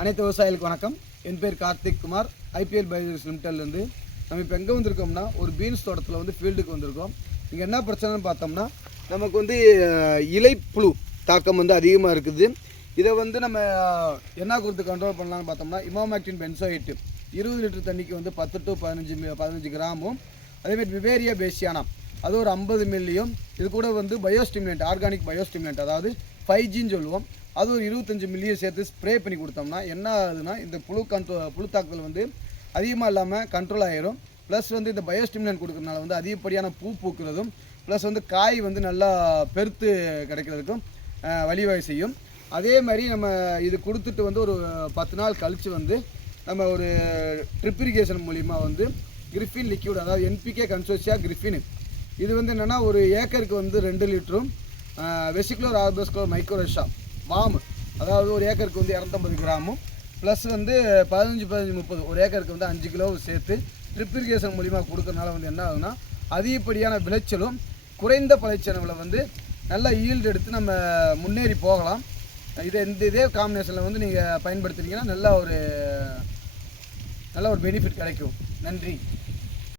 அனைத்து விவசாயிகளுக்கு வணக்கம். என் பேர் கார்த்திக் குமார். ஐபிஎல் பயோஜெனிக்ஸ் லிமிட்டட்லேருந்து நம்ம இப்போ எங்கே வந்திருக்கோம்னா ஒரு பீன்ஸ் தோட்டத்தில் ஃபீல்டுக்கு வந்திருக்கோம். இங்கே என்ன பிரச்சனைன்னு பார்த்தோம்னா நமக்கு இலைப்புழு தாக்கம் அதிகமாக இருக்குது. இதை நம்ம என்ன கொடுத்து கண்ட்ரோல் பண்ணலான்னு பார்த்தோம்னா இமாமேக்டின் பென்சோயிட் 20 லிட்டர் தண்ணிக்கு 10 to 15 கிராமும், அதேமாதிரி விவேரியா பேசியானா அது ஒரு 50 மில்லியும், இது கூட பயோஸ்டிமுலண்ட் ஆர்கானிக் பயோஸ்டிமுலண்ட் அதாவது 5Gன்னு சொல்லுவோம், அது ஒரு 25 மில்லியை சேர்த்து ஸ்ப்ரே பண்ணி கொடுத்தோம்னா என்ன ஆகுதுன்னா இந்த புழு தாக்குதல் அதிகமாக இல்லாமல் கண்ட்ரோல் ஆகிடும். ப்ளஸ் இந்த பயோஸ்டிமுலண்ட் கொடுக்குறதுனால அதிகப்படியான பூ பூக்கிறதும் ப்ளஸ் காய் நல்லா பெருத்து கிடைக்கிறதுக்கும் வழிவகை செய்யும். அதே மாதிரி நம்ம இது கொடுத்துட்டு ஒரு 10 நாள் கழித்து நம்ம ஒரு ட்ரிப் இரிகேஷன் மூலிமா கிரிஃபின் லிக்யூட் அதாவது என்பிகே கன்சோர்சியா கிரிஃபின் இது என்னென்னா ஒரு ஏக்கருக்கு 2 லிட்டரும் வெசிகுலர் ஆர்பஸ்குலர் மைக்ரோரஷா வாம் அதாவது ஒரு ஏக்கருக்கு 250 கிராமும் ப்ளஸ் 15-30 ஒரு ஏக்கருக்கு 5 கிலோ சேர்த்து ட்ரிப் இரிகேஷன் மூலிமா கொடுக்கறனால என்ன ஆகுதுன்னா அதிகப்படியான விளைச்சலும் குறைந்த பழைச்சனவில் நல்லா ஈல்டு எடுத்து நம்ம முன்னேறி போகலாம். இதே காம்பினேஷனில் நீங்கள் பயன்படுத்துனீங்கன்னா நல்ல ஒரு பெனிஃபிட் கிடைக்கும். நன்றி.